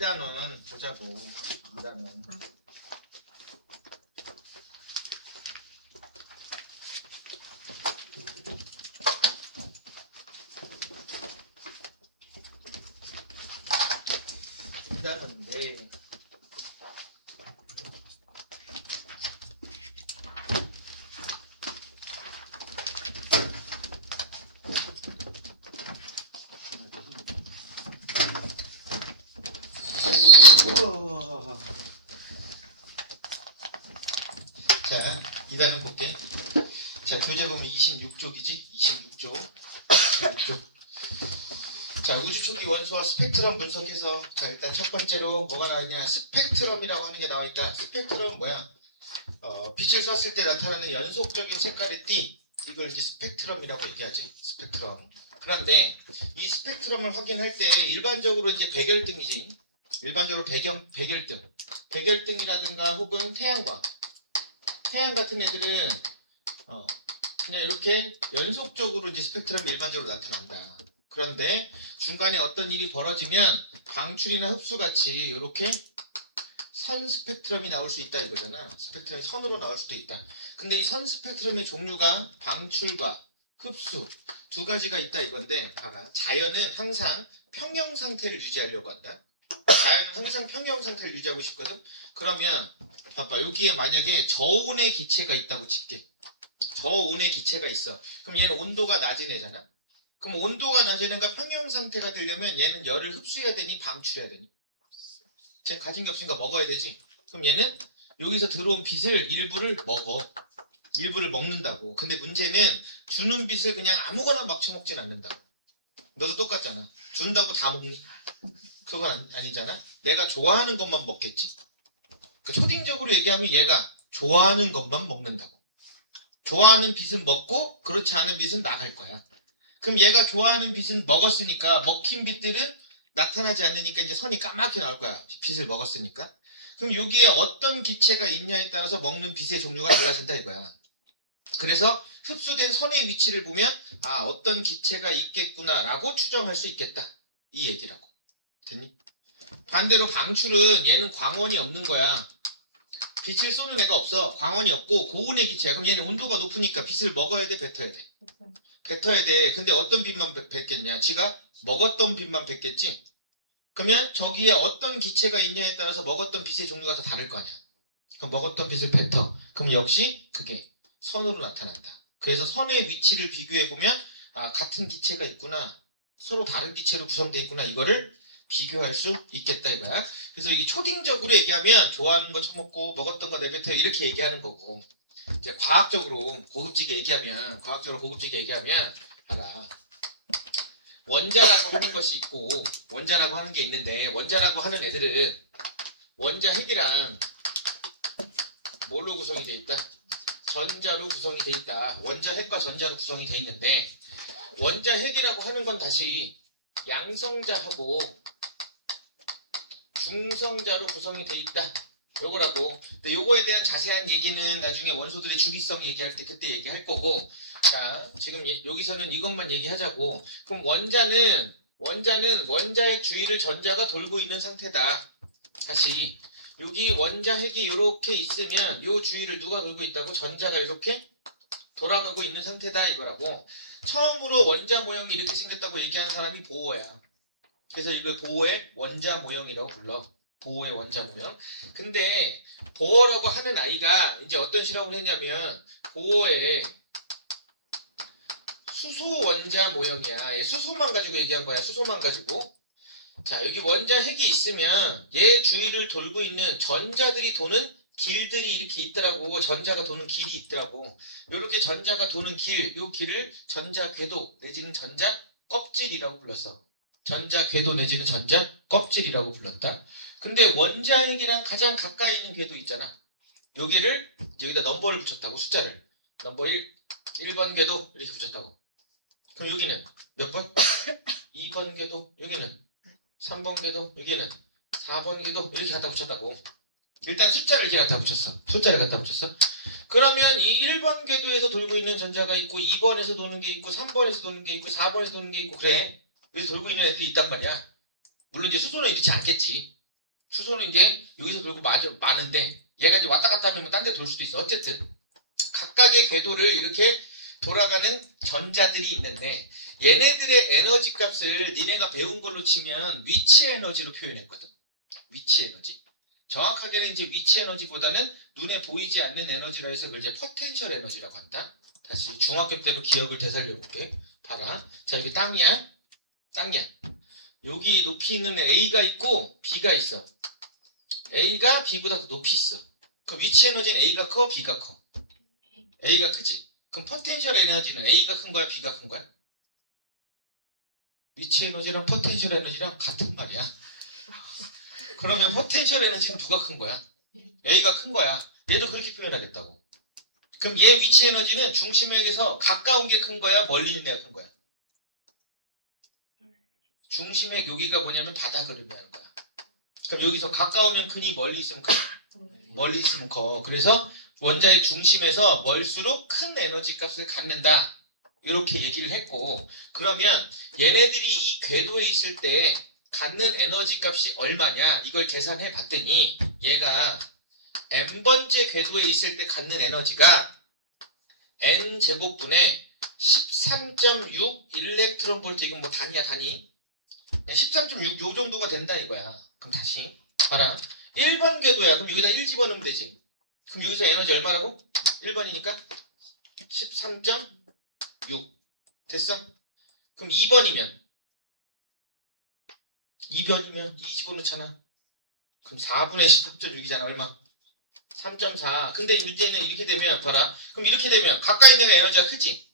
2단원 보자고. 2단원. 자, 2단원 볼게. 자, 교재 보면 26쪽이지? 26쪽. 자, 우주 초기 원소와 스펙트럼 분석해서, 자, 일단 첫 번째로 뭐가 나와있냐? 스펙트럼이라고 하는 게 나와있다. 스펙트럼은 뭐야? 빛을 쐈을 때 나타나는 연속적인 색깔의 띠. 이걸 이제 스펙트럼이라고 얘기하지. 스펙트럼. 그런데 이 스펙트럼을 확인할 때 일반적으로 이제 백열등이지. 일반적으로 백열등. 백열등이라든가 혹은 태양광. 태양 같은 애들은 그냥 이렇게 연속적으로 이제 스펙트럼이 일반적으로 나타난다. 그런데 중간에 어떤 일이 벌어지면 방출이나 흡수같이 이렇게 선 스펙트럼이 나올 수 있다 이거잖아. 스펙트럼이 선으로 나올 수도 있다. 근데 이 선 스펙트럼의 종류가 방출과 흡수 두 가지가 있다 이건데, 봐라. 자연은 항상 평형 상태를 유지하려고 한다. 자연은 항상 평형 상태를 유지하고 싶거든. 그러면 봐봐, 여기에 만약에 저온의 기체가 있다고 칠게. 저온의 기체가 있어. 그럼 얘는 온도가 낮은 애잖아. 그럼 온도가 낮은 애가 평형 상태가 되려면 얘는 열을 흡수해야 되니 방출해야 되니? 쟤는 가진 게 없으니까 먹어야 되지. 그럼 얘는 여기서 들어온 빛을 일부를 먹어. 일부를 먹는다고. 근데 문제는 주는 빛을 그냥 아무거나 막 처먹진 않는다고. 너도 똑같잖아. 준다고 다 먹니? 그건 아니잖아. 내가 좋아하는 것만 먹겠지. 그 초딩적으로 얘기하면 얘가 좋아하는 것만 먹는다고. 좋아하는 빛은 먹고 그렇지 않은 빛은 나갈 거야. 그럼 얘가 좋아하는 빛은 먹었으니까 먹힌 빛들은 나타나지 않으니까 이제 선이 까맣게 나올 거야. 빛을 먹었으니까. 그럼 여기에 어떤 기체가 있냐에 따라서 먹는 빛의 종류가 달라진다 이거야. 그래서 흡수된 선의 위치를 보면 아, 어떤 기체가 있겠구나 라고 추정할 수 있겠다. 이 얘기라고. 됐니? 반대로 방출은 얘는 광원이 없는 거야. 빛을 쏘는 애가 없어. 광원이 없고 고온의 기체야. 그럼 얘는 온도가 높으니까 빛을 먹어야 돼, 뱉어야 돼? 뱉어야 돼. 근데 어떤 빛만 뱉겠냐? 지가 먹었던 빛만 뱉겠지? 그러면 저기에 어떤 기체가 있냐에 따라서 먹었던 빛의 종류가 다 다를 거 아니야. 그럼 먹었던 빛을 뱉어. 그럼 역시 그게 선으로 나타난다. 그래서 선의 위치를 비교해보면 아, 같은 기체가 있구나. 서로 다른 기체로 구성되어 있구나. 이거를 비교할 수 있겠다 이거야. 그래서 이게 초딩적으로 얘기하면 좋아하는 거 처먹고 먹었던 거 내뱉어요. 이렇게 얘기하는 거고. 이제 과학적으로 고급지게 얘기하면 알아. 원자라고 하는 것이 있고 원자라고 하는 게 있는데, 원자라고 하는 애들은 원자 핵이랑 뭘로 구성이 돼 있다? 전자로 구성이 돼 있다. 원자 핵과 전자로 구성이 돼 있는데, 원자 핵이라고 하는 건 다시 양성자하고 중성자로 구성이 돼 있다. 요거라고. 근데 요거에 대한 자세한 얘기는 나중에 원소들의 주기성 얘기할 때 그때 얘기할 거고, 자, 지금 여기서는 이것만 얘기하자고. 그럼 원자는 원자의 주위를 전자가 돌고 있는 상태다. 다시 여기 원자 핵이 이렇게 있으면 요 주위를 누가 돌고 있다고? 전자가 이렇게 돌아가고 있는 상태다 이거라고. 처음으로 원자 모형이 이렇게 생겼다고 얘기한 사람이 보어야. 그래서 이걸 보어의 원자 모형이라고 불러. 보어의 원자 모형. 근데 보어라고 하는 아이가 이제 어떤 실험을 했냐면 보어의 수소 원자 모형이야. 수소만 가지고 얘기한 거야. 수소만 가지고. 자, 여기 원자 핵이 있으면 얘 주위를 돌고 있는 전자들이 도는 길들이 이렇게 있더라고. 전자가 도는 길이 있더라고. 이렇게 전자가 도는 길, 요 길을 전자 궤도 내지는 전자 껍질이라고 불렀어. 전자 궤도 내지는 전자 껍질이라고 불렀다. 근데 원자 핵이랑 가장 가까이 있는 궤도 있잖아. 여기를 여기다 넘버를 붙였다고. 숫자를. 넘버 1번 궤도 이렇게 붙였다고. 그럼 여기는 몇 번? 2번 궤도, 여기는 3번 궤도, 여기는 4번 궤도 이렇게 갖다 붙였다고. 일단 숫자를 이렇게 갖다 붙였어. 숫자를 갖다 붙였어. 그러면 이 1번 궤도에서 돌고 있는 전자가 있고 2번에서 도는 게 있고 3번에서 도는 게 있고 4번에서 도는 게 있고 그래. 여기서 돌고 있는 애들이 있단 말이야. 물론 이제 수소는 이렇지 않겠지. 수소는 이제 여기서 돌고 마는데 얘가 이제 왔다 갔다 하면 딴 데 돌 수도 있어. 어쨌든 각각의 궤도를 이렇게 돌아가는 전자들이 있는데 얘네들의 에너지 값을 니네가 배운 걸로 치면 위치 에너지로 표현했거든. 위치 에너지. 정확하게는 이제 위치 에너지보다는 눈에 보이지 않는 에너지라 해서 그걸 이제 포텐셜 에너지라고 한다. 다시 중학교 때로 기억을 되살려 볼게. 봐라. 자, 여기 땅이야. 땅이야. 여기 높이 있는 A가 있고 B가 있어. A가 B보다 더 높이 있어. 그럼 위치 에너지는 A가 커, B가 커? A가 크지. 그럼 포텐셜 에너지는 A가 큰 거야, B가 큰 거야? 위치 에너지랑 포텐셜 에너지랑 같은 말이야. 그러면 포텐셜 에너지는 누가 큰 거야? A가 큰 거야. 얘도 그렇게 표현하겠다고. 그럼 얘 위치 에너지는 중심에서 가까운 게 큰 거야, 멀리 있는 애가 큰 거야? 중심의 여기가 뭐냐면 바닥을 의미하는 거야. 그럼 여기서 가까우면 크니 멀리 있으면 커? 멀리 있으면 커. 그래서 원자의 중심에서 멀수록 큰 에너지 값을 갖는다. 이렇게 얘기를 했고, 그러면 얘네들이 이 궤도에 있을 때 갖는 에너지 값이 얼마냐 이걸 계산해 봤더니 얘가 n번째 궤도에 있을 때 갖는 에너지가 n제곱분의 13.6 일렉트론 볼트. 이건 뭐 단위야 단위. 13.6 요 정도가 된다 이거야. 그럼 다시 봐라. 1번 궤도야. 그럼 여기다 1 집어넣으면 되지. 그럼 여기서 에너지 얼마라고? 1번이니까 13.6 됐어? 그럼 2번이면 2 집어넣잖아. 그럼 4분의 13.6이잖아. 얼마? 3.4. 근데 문제는 이렇게 되면 봐라. 그럼 이렇게 되면 가까이 있는 에너지가 크지?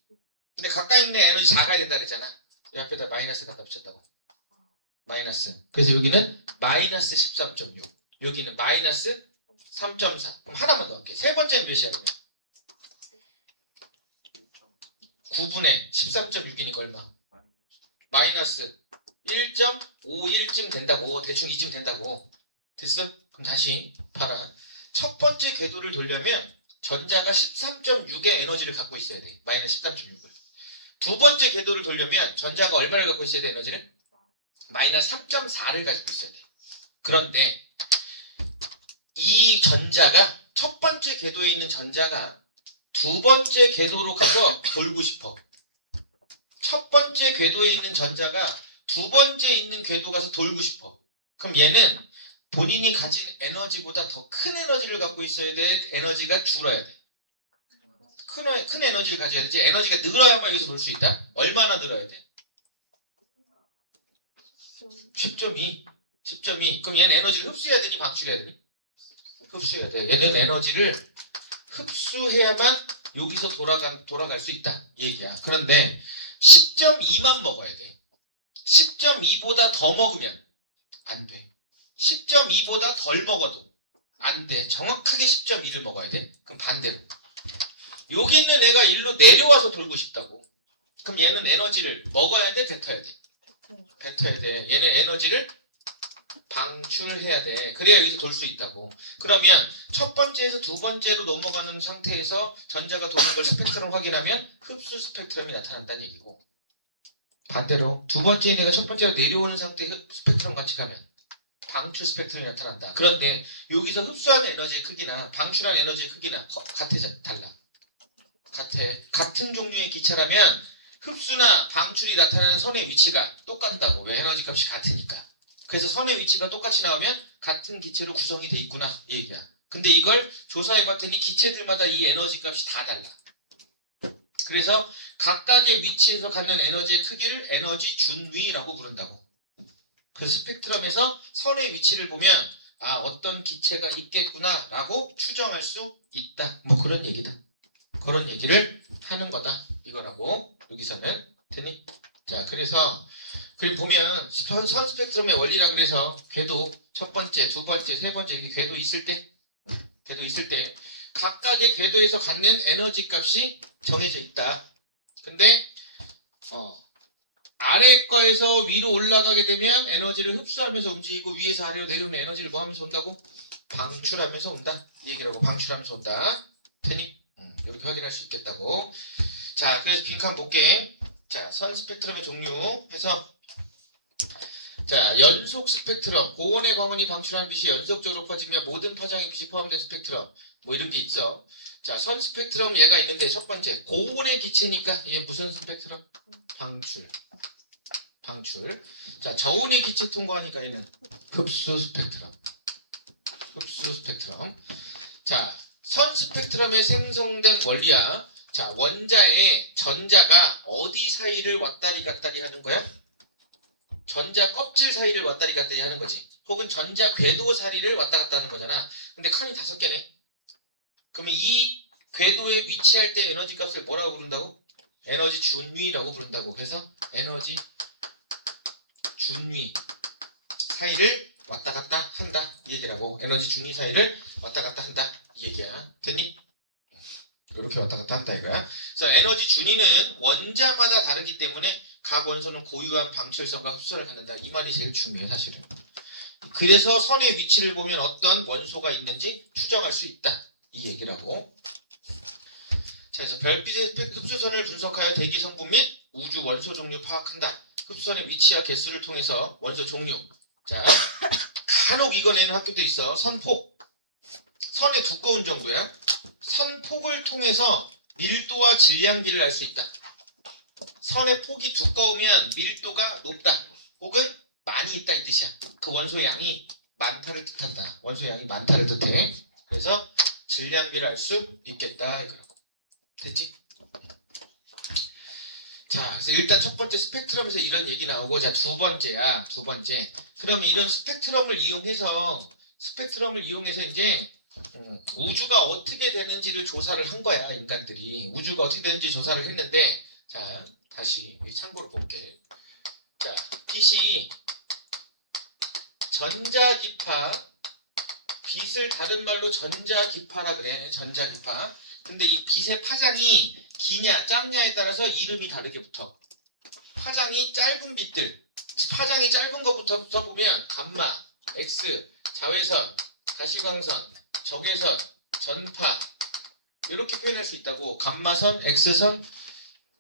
근데 가까이 있는 에너지 작아야 된다 그랬잖아. 이 앞에다 마이너스 갖다 붙였다고. 마이너스. 그래서 여기는 마이너스 13.6. 여기는 마이너스 3.4. 그럼 하나만 더 할게. 세 번째는 몇이야 그러면? 9분의 13.6이니까 얼마? 마이너스 1.51쯤 된다고. 대충 2쯤 된다고. 됐어? 그럼 다시 봐라. 첫 번째 궤도를 돌려면 전자가 13.6의 에너지를 갖고 있어야 돼. 마이너스 13.6을. 두 번째 궤도를 돌려면 전자가 얼마를 갖고 있어야 돼, 에너지를? 마이너스 3.4를 가지고 있어야 돼. 그런데 이 전자가 첫 번째 궤도에 있는 전자가 두 번째 궤도로 가서 돌고 싶어. 첫 번째 궤도에 있는 전자가 두 번째 있는 궤도 가서 돌고 싶어. 그럼 얘는 본인이 가진 에너지보다 더 큰 에너지를 갖고 있어야 돼? 에너지가 줄어야 돼? 큰 에너지를 가져야 되지. 에너지가 늘어야만 여기서 볼 수 있다? 얼마나 늘어야 돼? 10.2. 10.2. 그럼 얘는 에너지를 흡수해야 되니 방출해야 되니? 흡수해야 돼. 얘는 에너지를 흡수해야만 여기서 돌아갈 수 있다. 이 얘기야. 그런데 10.2만 먹어야 돼. 10.2보다 더 먹으면 안 돼. 10.2보다 덜 먹어도 안 돼. 정확하게 10.2를 먹어야 돼. 그럼 반대로. 여기 있는 애가 일로 내려와서 돌고 싶다고. 그럼 얘는 에너지를 먹어야 돼? 뱉어야 돼? 뱉어야 돼. 얘는 에너지를 방출해야 돼. 그래야 여기서 돌 수 있다고. 그러면 첫 번째에서 두 번째로 넘어가는 상태에서 전자가 도는 걸 스펙트럼 확인하면 흡수 스펙트럼이 나타난다는 얘기고, 반대로 두 번째인 애가 첫 번째로 내려오는 상태의 스펙트럼 같이 가면 방출 스펙트럼이 나타난다. 그런데 여기서 흡수한 에너지의 크기나 방출한 에너지의 크기나 같아? 달라? 같아. 같은 종류의 기체라면 흡수나 방출이 나타나는 선의 위치가 똑같다고. 왜? 에너지 값이 같으니까. 그래서 선의 위치가 똑같이 나오면 같은 기체로 구성이 돼 있구나 이 얘기야. 근데 이걸 조사해 봤더니 기체들마다 이 에너지 값이 다 달라. 그래서 각각의 위치에서 갖는 에너지의 크기를 에너지 준위라고 부른다고. 그래서 스펙트럼에서 선의 위치를 보면 아, 어떤 기체가 있겠구나 라고 추정할 수 있다. 뭐 그런 얘기다. 그런 얘기를 하는 거다 이거라고. 여기서는 되니? 자, 그래서 보면 선 스펙트럼의 원리라 그래서 궤도 첫 번째, 두 번째, 세 번째 이렇게 궤도 있을 때 각각의 궤도에서 갖는 에너지 값이 정해져 있다. 근데 아래 거에서 위로 올라가게 되면 에너지를 흡수하면서 움직이고, 위에서 아래로 내려오는 에너지를 뭐 하면서 온다고? 방출하면서 온다. 이 얘기라고. 방출하면서 온다. 되니? 이렇게 확인할 수 있겠다고. 자, 그래서 빈칸 볼게. 자, 선 스펙트럼의 종류 해서 자, 연속 스펙트럼. 고온의 광원이 방출한 빛이 연속적으로 퍼지며 모든 파장의 빛이 포함된 스펙트럼. 뭐 이런 게 있어. 자, 선 스펙트럼 얘가 있는데 첫 번째 고온의 기체니까 얘 무슨 스펙트럼? 방출. 자, 저온의 기체 통과하니까 얘는 흡수 스펙트럼. 자, 선 스펙트럼에 생성된 원리야. 자, 원자의 전자가 어디 사이를 왔다리 갔다리 하는 거야? 전자 껍질 사이를 왔다리 갔다리 하는 거지. 혹은 전자 궤도 사이를 왔다 갔다 하는 거잖아. 근데 칸이 5개네. 그러면 이 궤도에 위치할 때 에너지 값을 뭐라고 부른다고? 에너지 준위라고 부른다고. 그래서 에너지 준위 사이를 왔다 갔다 한다 이 얘기라고. 에너지 준위 사이를 왔다 갔다 한다 이 얘기야. 됐니? 이렇게 왔다 갔다 한다 이거야. 그래서 에너지 준위는 원자마다 다르기 때문에 각 원소는 고유한 방출성과 흡수를 갖는다. 이 말이 제일 중요해 사실은. 그래서 선의 위치를 보면 어떤 원소가 있는지 추정할 수 있다. 이 얘기라고. 자, 그래서 별빛의 흡수선을 분석하여 대기 성분 및 우주 원소 종류 파악한다. 흡수선의 위치와 개수를 통해서 원소 종류. 자, 간혹 이거 내는 학교도 있어. 선폭. 선의 두꺼운 정도야. 선폭을 통해서 밀도와 질량비를 알 수 있다. 선의 폭이 두꺼우면 밀도가 높다. 혹은 많이 있다 이 뜻이야. 그 원소 양이 많다를 뜻한다. 원소 양이 많다를 뜻해. 그래서 질량비를 알 수 있겠다 이거라고. 됐지? 자, 그래서 일단 첫 번째 스펙트럼에서 이런 얘기 나오고, 자, 두 번째야. 그러면 이런 스펙트럼을 이용해서 이제 우주가 어떻게 되는지를 조사를 한 거야, 인간들이. 우주가 어떻게 되는지 조사를 했는데, 자, 다시 참고로 볼게. 자, 빛이 전자기파, 빛을 다른 말로 전자기파라 그래. 전자기파. 근데 이 빛의 파장이 기냐 짧냐에 따라서 이름이 다르게 붙어. 파장이 짧은 빛들, 파장이 짧은 것부터 써보면 감마, X, 자외선, 가시광선, 적외선, 전파 이렇게 표현할 수 있다고. 감마선, X선,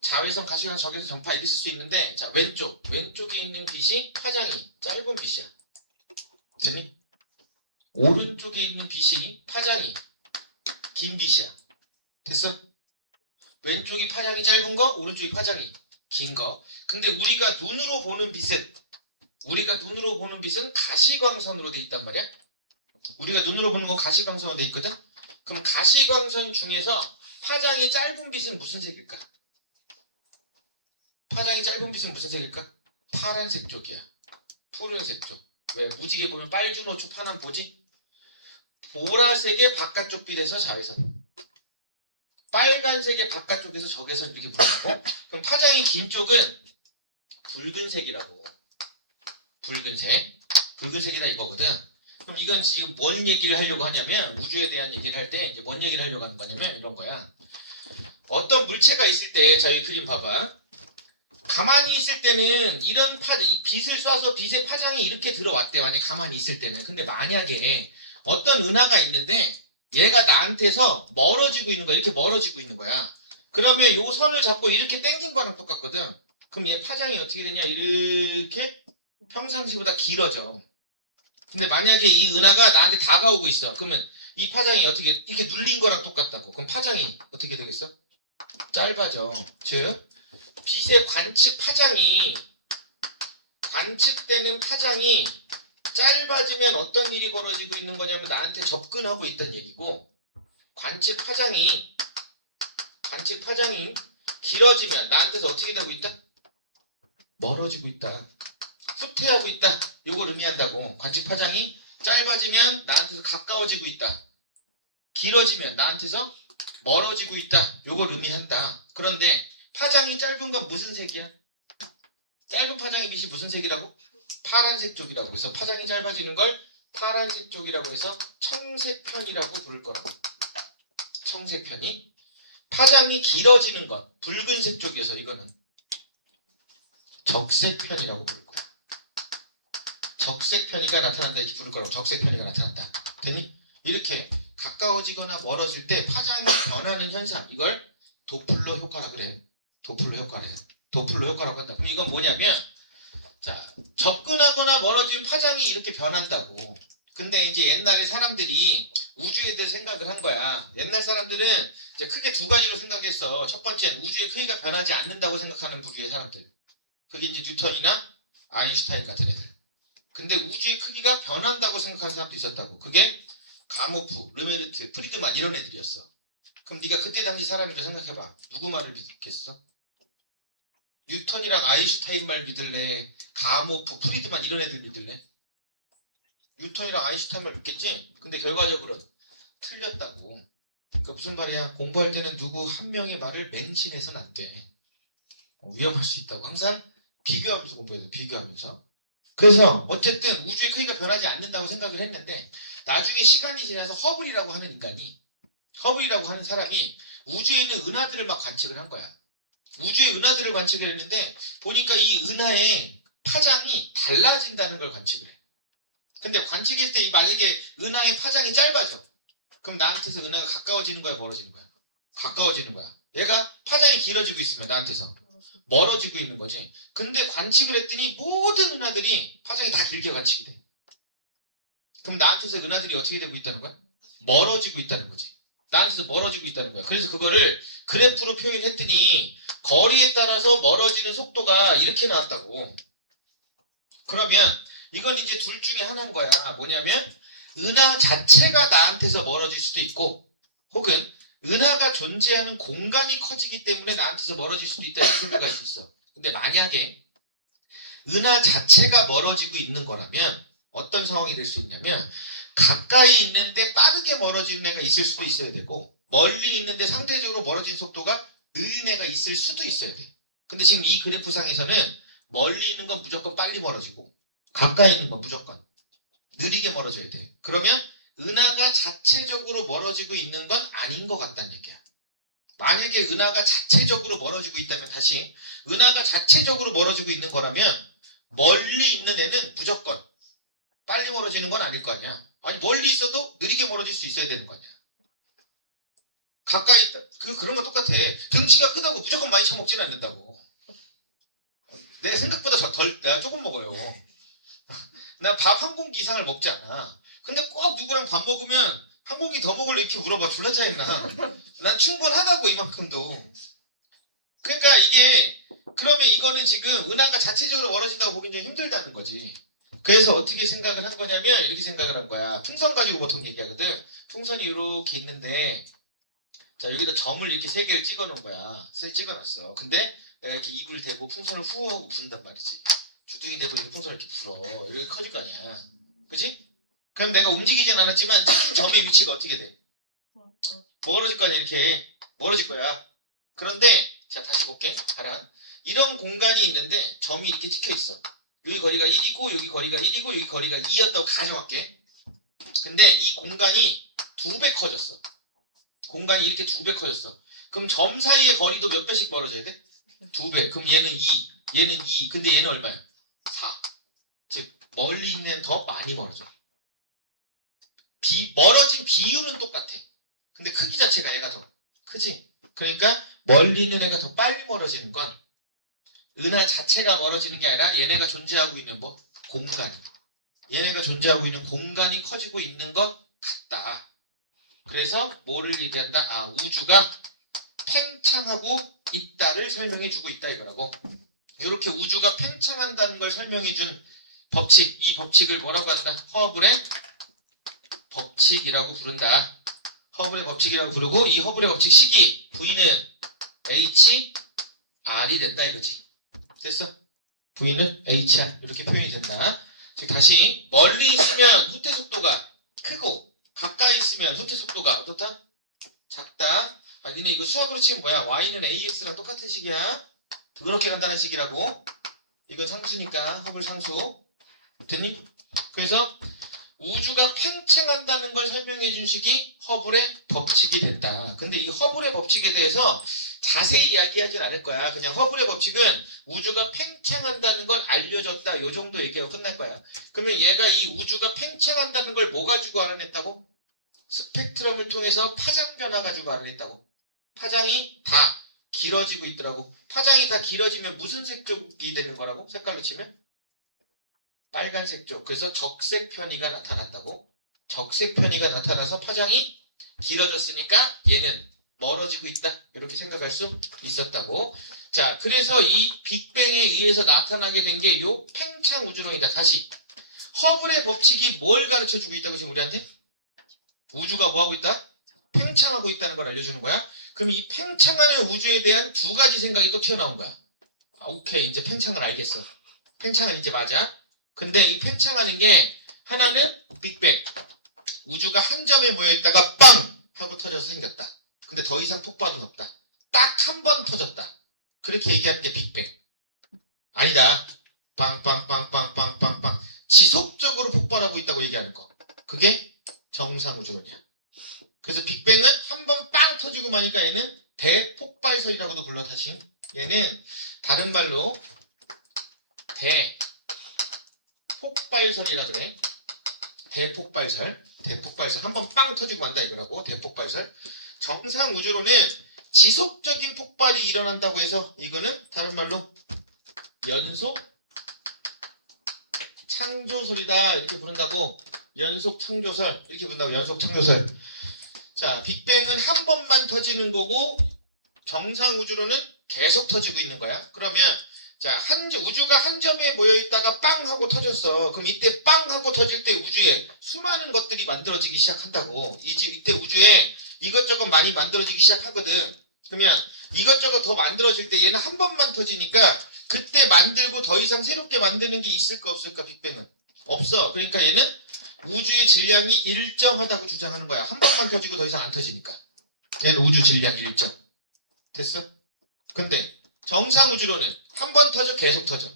자외선, 가시광선, 적외선, 전파 이렇게 쓸 수 있는데, 자, 왼쪽에 있는 빛이 파장이 짧은 빛이야. 됐니? 오른쪽에 있는 빛이 파장이 긴 빛이야. 됐어? 왼쪽이 파장이 짧은 거, 오른쪽이 파장이 긴 거. 근데 우리가 눈으로 보는 빛은 가시광선으로 돼 있단 말이야. 우리가 눈으로 보는 거 가시광선으로 돼 있거든. 그럼 가시광선 중에서 파장이 짧은 빛은 무슨 색일까? 파장이 짧은 빛은 무슨 색일까? 파란색 쪽이야. 푸른색 쪽. 왜? 무지개 보면 빨주노초 파란 보지? 보라색의 바깥쪽 빛에서 자외선, 빨간색의 바깥쪽에서 적외선 이렇게 보이고, 그럼 파장이 긴 쪽은 붉은색이라고. 붉은색이다 이거거든. 그럼 이건 지금 뭔 얘기를 하려고 하냐면, 우주에 대한 얘기를 할 때 이제 뭔 얘기를 하려고 하는 거냐면 이런 거야. 어떤 물체가 있을 때, 자, 이 그림 봐봐. 가만히 있을 때는 이런 이 빛을 쏴서 빛의 파장이 이렇게 들어왔대. 만약에 가만히 있을 때는. 근데 만약에 어떤 은하가 있는데 얘가 나한테서 멀어지고 있는 거야. 이렇게 멀어지고 있는 거야. 그러면 요 선을 잡고 이렇게 당긴 거랑 똑같거든. 그럼 얘 파장이 어떻게 되냐? 이렇게 평상시보다 길어져. 근데 만약에 이 은하가 나한테 다가오고 있어. 그러면 이 파장이 어떻게 이렇게 눌린 거랑 똑같다고. 그럼 파장이 어떻게 되겠어? 짧아져. 즉 빛의 관측되는 파장이 짧아지면 어떤 일이 벌어지고 있는 거냐면 나한테 접근하고 있다는 얘기고, 관측 파장이 길어지면 나한테서 어떻게 되고 있다? 멀어지고 있다. 후퇴하고 있다. 이걸 의미한다고. 관측 파장이 짧아지면 나한테서 가까워지고 있다. 길어지면 나한테서 멀어지고 있다. 이걸 의미한다. 그런데 파장이 짧은 건 무슨 색이야? 짧은 파장의 빛이 무슨 색이라고? 파란색 쪽이라고. 그래서 파장이 짧아지는 걸 파란색 쪽이라고 해서 청색편이라고 부를 거라고. 청색편이. 파장이 길어지는 건 붉은색 쪽이어서 이거는 적색편이라고 부를 거야. 적색편이가 나타난다 이렇게 부를 거라고. 적색편이가 나타난다. 됐니? 이렇게 가까워지거나 멀어질 때 파장이 변하는 현상, 이걸 도플러 효과라 그래. 도플러 효과라고 한다. 그럼 이건 뭐냐면, 자, 접근하거나 멀어지면 파장이 이렇게 변한다고. 근데 이제 옛날에 사람들이 우주에 대해 생각을 한 거야. 옛날 사람들은 이제 크게 두 가지로 생각했어. 첫 번째는 우주의 크기가 변하지 않는다고 생각하는 부류의 사람들. 그게 이제 뉴턴이나 아인슈타인 같은 애들. 근데 우주의 크기가 변한다고 생각하는 사람도 있었다고. 그게 가모프, 르메르트, 프리드만 이런 애들이었어. 그럼 네가 그때 당시 사람이라 생각해봐. 누구 말을 믿겠어? 뉴턴이랑 아인슈타인 말 믿을래? 가모프, 프리드만 이런 애들 믿을래? 뉴턴이랑 아인슈타인 말 믿겠지? 근데 결과적으로 틀렸다고. 그러니까 무슨 말이야? 공부할 때는 누구 한 명의 말을 맹신해서는 안 돼. 위험할 수 있다고. 항상 비교하면서 공부해야 돼. 비교하면서. 그래서 어쨌든 우주의 크기가 변하지 않는다고 생각을 했는데 나중에 시간이 지나서 허블이라고 하는 인간이, 허블이라고 하는 사람이 우주에 있는 은하들을 막 관측을 한 거야. 우주의 은하들을 관측을 했는데 보니까 이 은하의 파장이 달라진다는 걸 관측을 해. 근데 관측했을 때 만약에 은하의 파장이 짧아져. 그럼 나한테서 은하가 가까워지는 거야, 멀어지는 거야? 가까워지는 거야. 얘가 파장이 길어지고 있으면 나한테서 멀어지고 있는 거지. 근데 관측을 했더니 모든 은하들이 파장이 다 길게 관측이 돼. 그럼 나한테서 은하들이 어떻게 되고 있다는 거야? 멀어지고 있다는 거지. 나한테서 멀어지고 있다는 거야. 그래서 그거를 그래프로 표현했더니 거리에 따라서 멀어지는 속도가 이렇게 나왔다고. 그러면 이건 이제 둘 중에 하나인 거야. 뭐냐면 은하 자체가 나한테서 멀어질 수도 있고 혹은 은하가 존재하는 공간이 커지기 때문에 나한테서 멀어질 수도 있다 이렇게 생각할 수 있어. 근데 만약에 은하 자체가 멀어지고 있는 거라면 어떤 상황이 될 수 있냐면 가까이 있는데 빠르게 멀어지는 애가 있을 수도 있어야 되고 멀리 있는데 상대적으로 멀어진 속도가 느린 애가 있을 수도 있어야 돼. 근데 지금 이 그래프상에서는 멀리 있는 건 무조건 빨리 멀어지고 가까이 있는 건 무조건 느리게 멀어져야 돼. 그러면 은하가 자체적으로 멀어지고 있는 건 아닌 것 같다는 얘기야. 만약에 은하가 자체적으로 멀어지고 있다면 다시 은하가 자체적으로 멀어지고 있는 거라면 멀리 있는 애는 무조건 빨리 멀어지는 건 아닐 거 아니야. 아니 멀리 있어도 느리게 멀어질 수 있어야 되는 거 아니야. 가까이 있다. 그런 건 똑같아. 등치가 크다고 무조건 많이 처먹지는 않는다고. 내 생각보다 내가 조금 먹어요. 난 밥 한 공기 이상을 먹지 않아. 근데 꼭 누구랑 밥 먹으면 한 공기 더 먹을래 이렇게 물어봐. 졸라 짜증나. 난 충분하다고 이만큼도. 그러니까 이게 그러면 이거는 지금 은하가 자체적으로 멀어진다고 보긴 좀 힘들다는 거지. 그래서 어떻게 생각을 한 거냐면 이렇게 생각을 한 거야. 풍선 가지고 보통 얘기하거든. 풍선이 이렇게 있는데 자 여기다 점을 이렇게 세 개를 찍어 놓은 거야. 찍어놨어. 근데 내가 이렇게 입을 대고 풍선을 후 하고 분단 말이지. 주둥이 대고 이렇게 풍선을 이렇게 불어. 이렇게 커질 거 아니야. 그치? 그럼 내가 움직이진 않았지만 찍힌 점의 위치가 어떻게 돼? 멀어질 거 아니야. 이렇게 멀어질 거야. 그런데 자 다시 볼게. 가라. 이런 공간이 있는데 점이 이렇게 찍혀 있어. 여기 거리가 1이고 여기 거리가 1이고 여기 거리가 2였다고 가정할게. 근데 이 공간이 2배 커졌어. 공간이 이렇게 2배 커졌어. 그럼 점 사이의 거리도 몇 배씩 멀어져야 돼? 2배. 그럼 얘는 2, 얘는 2. 근데 얘는 얼마야? 4. 즉 멀리 있는 애는 더 많이 멀어져. 멀어진 비율은 똑같아. 근데 크기 자체가 얘가 더 크지? 그러니까 멀리 있는 애가 더 빨리 멀어지는 건 은하 자체가 멀어지는 게 아니라 얘네가 존재하고 있는 뭐? 공간이. 얘네가 존재하고 있는 공간이 커지고 있는 것 같다. 그래서 뭐를 얘기한다? 아, 우주가 팽창하고 있다를 설명해주고 있다 이거라고. 이렇게 우주가 팽창한다는 걸 설명해준 법칙, 이 법칙을 뭐라고 한다? 허블의 법칙이라고 부른다. 허블의 법칙이라고 부르고 이 허블의 법칙 식이 V는 H, R이 된다 이거지. 됐어? V는 HR 이렇게 표현이 된다. 즉 다시 멀리 있으면 후퇴 속도가 크고 가까이 있으면 후퇴 속도가 어떻다? 작다. 아, 니네 이거 수학으로 치면 뭐야? Y는 AX랑 똑같은 식이야. 그렇게 간단한 식이라고. 이건 상수니까 허블 상수. 됐니? 그래서 우주가 팽창한다는 걸 설명해 준 식이 허블의 법칙이 된다. 근데 이 허블의 법칙에 대해서 자세히 이야기하진 않을 거야. 그냥 허블의 법칙은 우주가 팽창한다는 걸 알려줬다. 요 정도 얘기하고 끝날 거야. 그러면 얘가 이 우주가 팽창한다는 걸 뭐 가지고 알아냈다고? 스펙트럼을 통해서 파장 변화 가지고 알아냈다고. 파장이 다 길어지고 있더라고. 파장이 다 길어지면 무슨 색쪽이 되는 거라고? 색깔로 치면? 빨간색 쪽. 그래서 적색 편의가 나타났다고. 적색 편의가 나타나서 파장이 길어졌으니까 얘는 멀어지고 있다. 이렇게 생각할 수 있었다고. 자, 그래서 이 빅뱅에 의해서 나타나게 된 게 요 팽창 우주론이다. 다시 허블의 법칙이 뭘 가르쳐주고 있다고 지금 우리한테? 우주가 뭐하고 있다? 팽창하고 있다는 걸 알려주는 거야. 그럼 이 팽창하는 우주에 대한 두 가지 생각이 또 튀어나온 거야. 아, 오케이, 이제 팽창을 알겠어. 팽창은 이제 맞아. 근데 이 팽창하는 게 하나는 빅뱅, 우주가 한 점에 모여있다가 빵! 하고 터져서 생겼다. 근데 더 이상 폭발은 없다. 딱 한 번 터졌다. 그렇게 얘기하는 게 빅뱅. 아니다. 빵빵빵빵빵빵빵 지속적으로 폭발하고 있다고 얘기하는 거. 그게 정상우주론이야. 그래서 빅뱅은 한 번 빵 터지고 마니까 얘는 대폭발설이라고도 불러. 다시 얘는 다른 말로 대폭발설이라 그래. 대폭발설 한 번 빵 터지고 만다 이거라고. 대폭발설. 정상우주론은 지속적인 폭발이 일어난다고 해서 이거는 다른 말로 연속 창조설이다 이렇게 부른다고. 연속 창조설 이렇게 부른다고. 연속 창조설. 자, 빅뱅은 한 번만 터지는 거고 정상우주론은 계속 터지고 있는 거야. 그러면 자, 우주가 한 점에 모여있다가 빵 하고 터졌어. 그럼 이때 빵 하고 터질 때 우주에 수많은 것들이 만들어지기 시작한다고. 이때 우주에 이것저것 많이 만들어지기 시작하거든. 그러면 이것저것 더 만들어질 때 얘는 한 번만 터지니까 그때 만들고 더 이상 새롭게 만드는 게 있을까 없을까? 빅뱅은 없어. 그러니까 얘는 우주의 질량이 일정하다고 주장하는 거야. 한 번만 터지고 더 이상 안 터지니까. 얘는 우주 질량 일정. 됐어? 근데 정상우주론은 한 번 터져 계속 터져.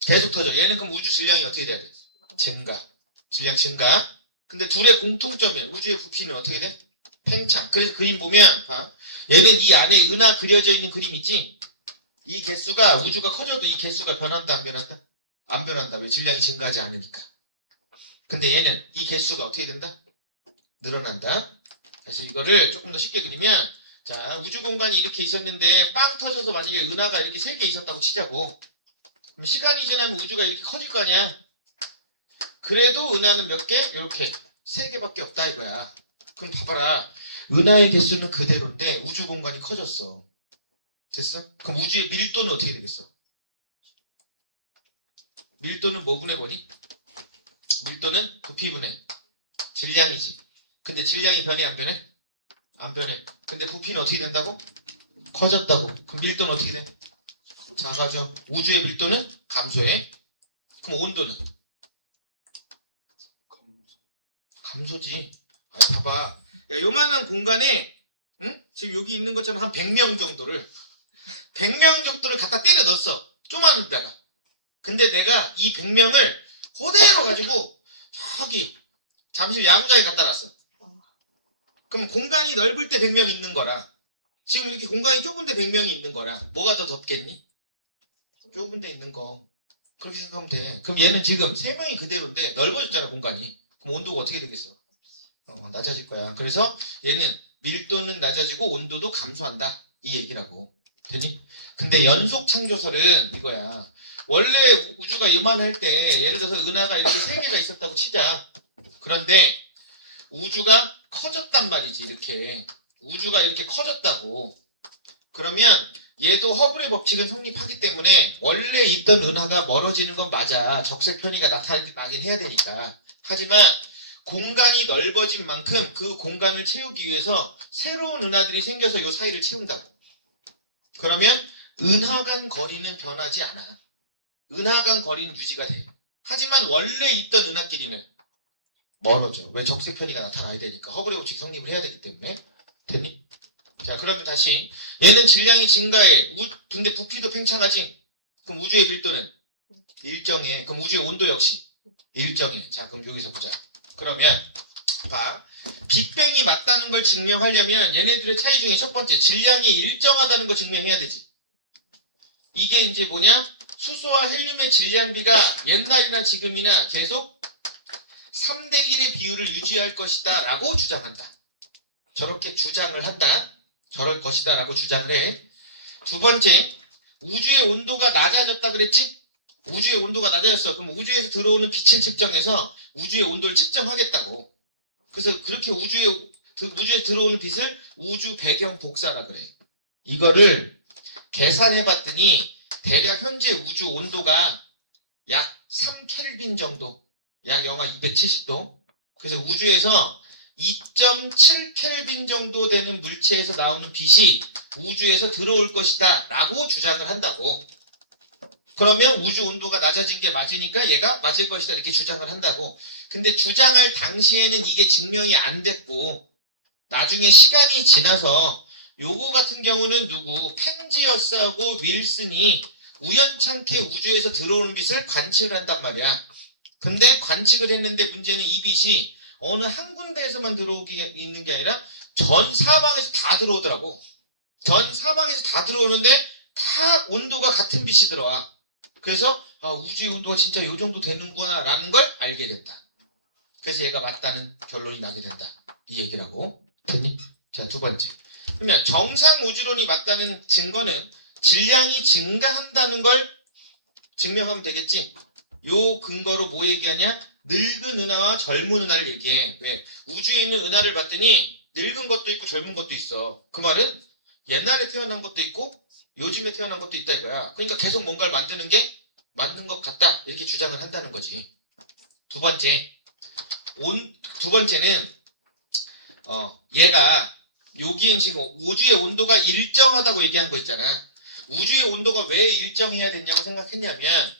계속 터져. 얘는 그럼 우주 질량이 어떻게 돼야 돼? 증가. 질량 증가. 근데 둘의 공통점은 우주의 부피는 어떻게 돼? 팽창. 그래서 그림 보면 얘는 이 안에 은하 그려져 있는 그림 있지? 이 개수가 우주가 커져도 이 개수가 변한다 안 변한다? 안 변한다. 왜? 질량이 증가하지 않으니까. 근데 얘는 이 개수가 어떻게 된다? 늘어난다. 그래서 이거를 조금 더 쉽게 그리면 자, 우주 공간이 이렇게 있었는데 빵 터져서 만약에 은하가 이렇게 3개 있었다고 치자고. 그럼 시간이 지나면 우주가 이렇게 커질 거 아니야? 그래도 은하는 몇 개? 이렇게 3개밖에 없다 이거야. 그럼 봐봐라. 은하의 개수는 그대로인데 우주 공간이 커졌어. 됐어? 그럼 우주의 밀도는 어떻게 되겠어? 밀도는 뭐 분의 뭐니? 밀도는 부피분의 질량이지. 근데 질량이 변해 안 변해? 안 변해. 근데 부피는 어떻게 된다고? 커졌다고. 그럼 밀도는 어떻게 돼? 작아져. 우주의 밀도는 감소해. 그럼 온도는? 감소지. 봐봐. 야, 요만한 공간에 지금 여기 있는 것처럼 한 100명 정도를 100명 정도를 갖다 때려 넣었어. 쪼만한 데다가. 근데 내가 이 100명을 그대로 가지고 저기 잠실 야구장에 갖다 놨어. 그럼 공간이 넓을 때 100명 있는 거라 지금 이렇게 공간이 좁은데 100명이 있는 거라 뭐가 더 덥겠니? 좁은 데 있는 거. 그렇게 생각하면 돼. 그럼 얘는 지금 3명이 그대로인데 넓어졌잖아 공간이. 그럼 온도가 어떻게 되겠어? 낮아질 거야. 그래서 얘는 밀도는 낮아지고 온도도 감소한다. 이 얘기라고. 되니? 근데 연속 창조설은 이거야. 원래 우주가 이만할 때 예를 들어서 은하가 이렇게 3개가 있었다고 치자. 그런데 우주가 커졌단 말이지. 이렇게 우주가 이렇게 커졌다고. 그러면 얘도 허블의 법칙은 성립하기 때문에 원래 있던 은하가 멀어지는 건 맞아. 적색 편의가 나타나긴 해야 되니까. 하지만 공간이 넓어진 만큼 그 공간을 채우기 위해서 새로운 은하들이 생겨서 이 사이를 채운다고. 그러면 은하 간 거리는 변하지 않아. 은하 간 거리는 유지가 돼. 하지만 원래 있던 은하끼리는 멀어져. 왜? 적색 편의가 나타나야 되니까. 허블의 법칙 성립을 해야 되기 때문에. 됐니? 자, 그러면 다시 얘는 질량이 증가해. 근데 부피도 팽창하지. 그럼 우주의 밀도는 일정해. 그럼 우주의 온도 역시 일정해. 자, 그럼 여기서 보자. 그러면 봐. 빅뱅이 맞다는 걸 증명하려면 얘네들의 차이 중에 첫 번째 질량이 일정하다는 거 증명해야 되지. 이게 이제 뭐냐? 수소와 헬륨의 질량비가 옛날이나 지금이나 계속 3대 1의 비율을 유지할 것이다 라고 주장한다. 저렇게 주장을 한다. 저럴 것이다 라고 주장을 해. 두 번째, 우주의 온도가 낮아졌다 그랬지? 우주의 온도가 낮아졌어. 그럼 우주에서 들어오는 빛을 측정해서 우주의 온도를 측정하겠다고. 그래서 그렇게 우주에 들어오는 빛을 우주 배경 복사라 그래. 이거를 계산해 봤더니 대략 현재 우주 온도가 약 3켈빈 정도, 약 영하 270도. 그래서 우주에서 2.7켈빈 정도 되는 물체에서 나오는 빛이 우주에서 들어올 것이다 라고 주장을 한다고. 그러면 우주 온도가 낮아진 게 맞으니까 얘가 맞을 것이다 이렇게 주장을 한다고. 근데 주장을 당시에는 이게 증명이 안 됐고 나중에 시간이 지나서 요거 같은 경우는 펜지어스하고 윌슨이 우연찮게 우주에서 들어오는 빛을 관측을 한단 말이야. 근데 관측을 했는데 문제는 이 빛이 어느 한 군데에서만 들어오기 있는 게 아니라 전 사방에서 다 들어오더라고. 전 사방에서 다 들어오는데 다 온도가 같은 빛이 들어와. 그래서 우주의 온도가 진짜 이 정도 되는구나 라는 걸 알게 된다. 그래서 얘가 맞다는 결론이 나게 된다. 이 얘기라고. 됐니? 자, 두 번째. 그러면 정상 우주론이 맞다는 증거는 질량이 증가한다는 걸 증명하면 되겠지. 요 근거로 뭐 얘기하냐? 늙은 은하와 젊은 은하를 얘기해. 왜? 우주에 있는 은하를 봤더니 늙은 것도 있고 젊은 것도 있어. 그 말은 옛날에 태어난 것도 있고 요즘에 태어난 것도 있다 이거야. 그러니까 계속 뭔가를 만드는 게 맞는 것 같다 이렇게 주장을 한다는 거지. 두 번째는 얘가 여기엔 지금 우주의 온도가 일정하다고 얘기한 거 있잖아. 우주의 온도가 왜 일정해야 됐냐고 생각했냐면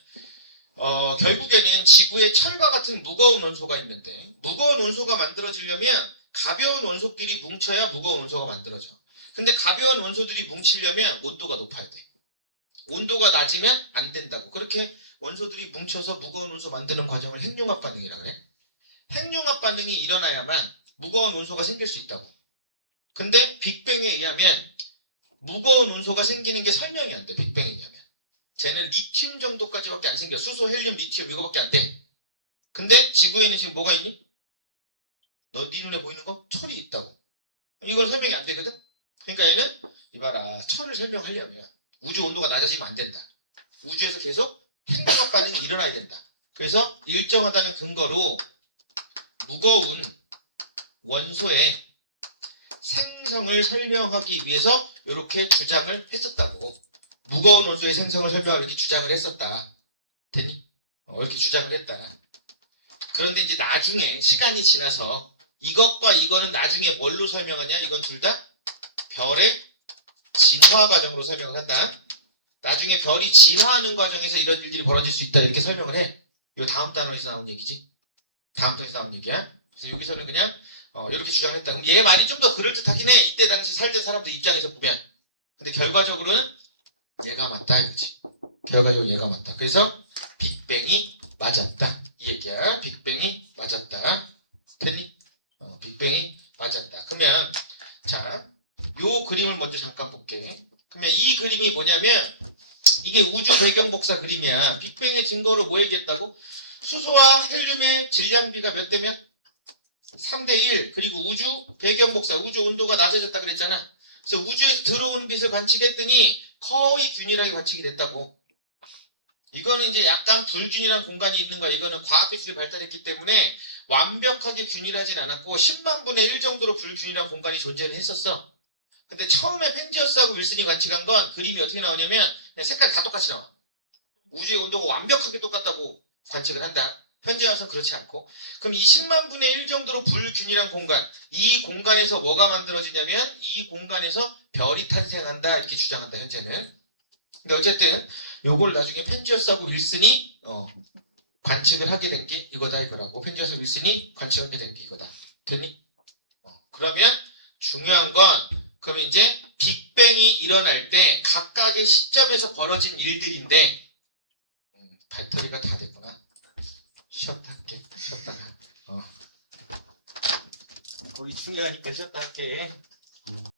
결국에는 지구에 철과 같은 무거운 원소가 있는데 무거운 원소가 만들어지려면 가벼운 원소끼리 뭉쳐야 무거운 원소가 만들어져. 근데 가벼운 원소들이 뭉치려면 온도가 높아야 돼. 온도가 낮으면 안 된다고. 그렇게 원소들이 뭉쳐서 무거운 원소 만드는 과정을 핵융합 반응이라 그래. 핵융합 반응이 일어나야만 무거운 원소가 생길 수 있다고. 근데 빅뱅에 의하면 무거운 원소가 생기는 게 설명이 안 돼. 빅뱅에 의하면. 쟤는 리튬 정도까지밖에 안 생겨. 수소, 헬륨, 리튬 이거밖에 안 돼. 근데 지구에는 지금 뭐가 있니? 네 눈에 보이는 거? 철이 있다고. 이건 설명이 안 되거든? 그러니까 얘는 이봐라. 철을 설명하려면 우주 온도가 낮아지면 안 된다. 우주에서 계속 핵융합 반응이 일어나야 된다. 그래서 일정하다는 근거로 무거운 원소의 생성을 설명하기 위해서 이렇게 주장을 했었다고. 무거운 원소의 생성을 설명하기 이렇게 주장을 했었다. 됐니? 이렇게 주장을 했다. 그런데 이제 나중에 시간이 지나서 이것과 이거는 나중에 뭘로 설명하냐? 이건 둘 다 별의 진화 과정으로 설명을 한다. 나중에 별이 진화하는 과정에서 이런 일들이 벌어질 수 있다 이렇게 설명을 해. 이거 다음 단원에서 나온 얘기지. 다음 단원에서 나온 얘기야. 그래서 여기서는 그냥 이렇게 주장을 했다. 그럼 얘 말이 좀 더 그럴듯하긴 해. 이때 당시 살던 사람들 입장에서 보면. 근데 결과적으로는 얘가 맞다 이거지. 결과적으로 얘가 맞다. 그래서 빅뱅이 맞았다. 이 얘기야. 빅뱅이 맞았다. 됐니? 빅뱅이 맞았다. 그러면 자, 요 그림을 먼저 잠깐 볼게. 그러면 이 그림이 뭐냐면 이게 우주 배경 복사 그림이야. 빅뱅의 증거로 뭐 얘기했다고? 수소와 헬륨의 질량비가 몇 대면? 3대1. 그리고 우주 배경 복사, 우주 온도가 낮아졌다 그랬잖아. 그래서 우주에서 들어오는 빛을 관측했더니 거의 균일하게 관측이 됐다고. 이거는 이제 약간 불균일한 공간이 있는 거야. 이거는 과학기술이 발달했기 때문에 완벽하게 균일하진 않았고 10만 분의 1 정도로 불균일한 공간이 존재를 했었어. 근데 처음에 펜지어스하고 윌슨이 관측한 건 그림이 어떻게 나오냐면 그냥 색깔이 다 똑같이 나와. 우주의 온도가 완벽하게 똑같다고 관측을 한다. 현재 와서 그렇지 않고. 그럼 이 10만 분의 1 정도로 불균일한 공간, 이 공간에서 뭐가 만들어지냐면 이 공간에서 별이 탄생한다 이렇게 주장한다 현재는. 근데 어쨌든 요걸 나중에 펜지어스하고 윌슨이 관측을 하게 된 게 이거다 이거라고. 펜지어스 윌슨이 관측하게 된 게 이거다. 됐니? 그러면 중요한 건 그럼 이제 빅뱅이 일어날 때 각각의 시점에서 벌어진 일들인데 배터리가 다 됐구나. 쉬었다 할게. 쉬었다가 거의 중요하니까 쉬었다 할게.